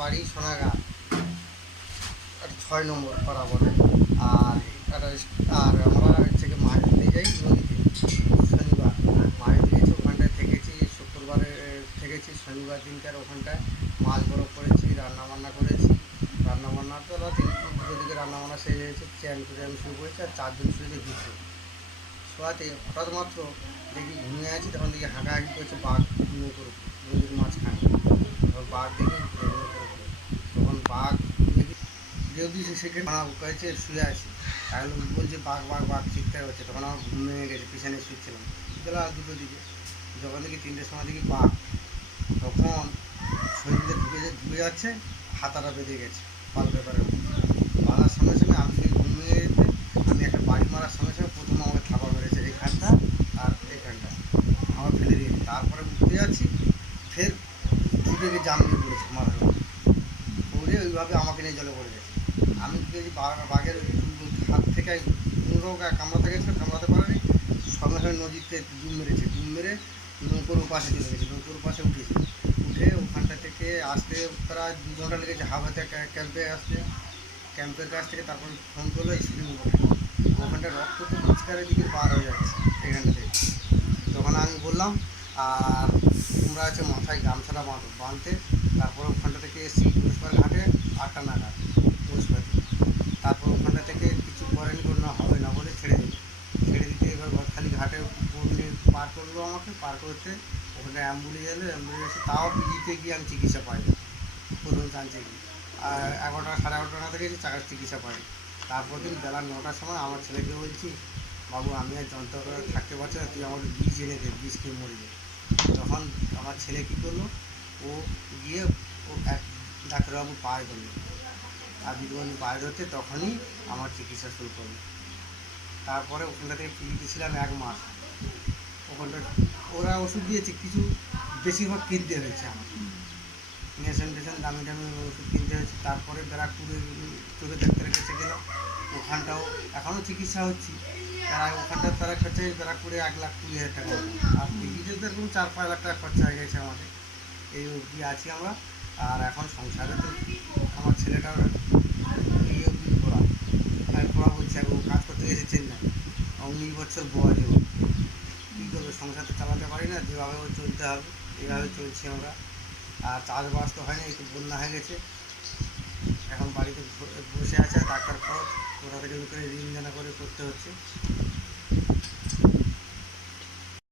বাড়ি সোনাগাঁ, 6 নম্বর পাড়া বলে। আর আর আমরা হচ্ছে কি মাছ ধরতে যাই নদীতে শনিবার। মাছ ধরেছি, ওখানটায় থেকেছি শুক্রবারে, থেকেছি শনিবার দিনকার ওখানটায় মাছ বরফ করেছি, রান্নাবান্না করেছি। রান্নাবান্না তো রাত দুটো দিকে রান্নাবান্না শেষ হয়েছে, চ্যান করে আমি শুরু করেছি। আর 4 জন শুয়েছে দুটো শোয়াতে হঠাৎ মাত্র দেখি ঘুমিয়ে আছি, তখন দেখি হাঁটাহাঁটি করছে বাঘ নৌকোর উপর, নদীর মাঝখানে। তখন বাঘ দেখি নৌকোর উপরে, তখন বাঘ দেখি যদি সেখানে কয়েছে শুয়ে আছি, তাহলে বলছে বাঘ বাঘ বাঘ চিৎকার হচ্ছে। তখন আমার ঘুম ভেঙে গেছে, পিছনে শুয়েছিলাম বেলা দুটো দিকে। যখন দেখি 3টের সময় দেখি বাঘ, তখন শরীরে ঢুকে যাচ্ছে, হাতাটা বেঁধে গেছে পাল পেপারের উপর। বাঁধার সঙ্গে সঙ্গে আমি ঘুমিয়ে যেতে, আমি একটা বাড়ি মারার সঙ্গে সঙ্গে প্রথমে আমাকে থাপা মেরেছে এইখানটা আর এইখানটা, আমার ফেলে দিয়েছে। তারপরে উঠতে যাচ্ছি, ফের ছুটে জাম দিয়ে পড়েছে মাথার উপর, পড়ে ওইভাবে আমাকে নিয়ে জলে পড়ে গেছে। আমি দেখি বাঘের হাত থেকে কোনো কামড়াতে গেছিলো, কামড়াতে পারেনি, সঙ্গে সঙ্গে নদীতে ডুব মেরেছে, ডুব মেরে নৌকোর পাশে চলে গেছে। নৌকোর পাশে উঠেছে, উঠে ওখানটা থেকে আসতে প্রায় 2 ঘন্টা লেগেছে হাওয়াতে ক্যাম্পে আসতে। ক্যাম্পের কাছ থেকে তারপর ফোন করলো স্প্রিং বোটে, ওখানটা রক্ত তো পরিষ্কারের দিকে বার হয়ে যাচ্ছে এখান থেকে। তখন আমি বললাম আর তোমরা হচ্ছে মাথায় গামছাটা বাঁধতে। তারপর ওখানটা থেকে এসেছি পুরস্কার ঘাটে 8টা নাগাদ পুরস্কার। তারপর ওখানটা থেকে কিছু করেনি, কোনো হবে না বলে ছেড়ে দিতে এবার খালি ঘাটে পার করলো আমাকে। পার করতে ওখানে অ্যাম্বুলেন্স এলো, অ্যাম্বুলেন্স এসে তাও পিজিতে গিয়ে আমি চিকিৎসা পাই প্রথম চান্সে গিয়ে। আর 11টা সাড়ে 11টা থেকে চাকার চিকিৎসা পাই। তারপর দিন বেলা 9টার সময় আমার ছেলেকে বলছি, বাবু আমি আর যন্ত্র করে থাকতে পারছি না, তুই আমার বীজ এনে দে, বীজ খেয়ে মরে যাবে। তখন আমার ছেলে কী করলো, ও গিয়ে ও এক ডাক্তারবাবু পায়ে ধরলো, আর বিধুবাবু পায়ে ধরতে তখনই আমার চিকিৎসা শুরু করলো। তারপরে ওখানটা থেকে পিজিতে ছিলাম 1 মাস। ওখানটা ওরা ওষুধ দিয়েছে, কিছু বেশিরভাগ কিনতে হয়েছে আমার, ইঞ্জেকশন টেশন দামি দামি ওষুধ কিনতে হয়েছে। তারপরে ব্যারাকপুরে চোখের ডাক্তারের কাছে গেলাম, ওখানটাও এখনও চিকিৎসা হচ্ছি। তারা খরচা ব্যারাকপুরে 1,20,000 টাকা, আর পিজিতে তো এরকম 4-5 লাখ টাকা খরচা হয়ে গেছে আমাদের। এই অবধি আছি আমরা। আর এখন সংসারে তো আমার ছেলেটাও এই অবধি পড়া বলছে, ও কাজ করতে গেছে চেন্নাই, 19 বছর বয়স। ও কী করবে, সংসার তো চালাতে পারি না, যেভাবে ও চলতে হবে এইভাবে চলছি আমরা। আর চাষবাস তো হয়নি, একটু বন্যা হয়ে গেছে, এখন বাড়িতে বসে আছে। ডাক্তার খরচ কোথা থেকে করে ঋণ জানা করে করতে হচ্ছে।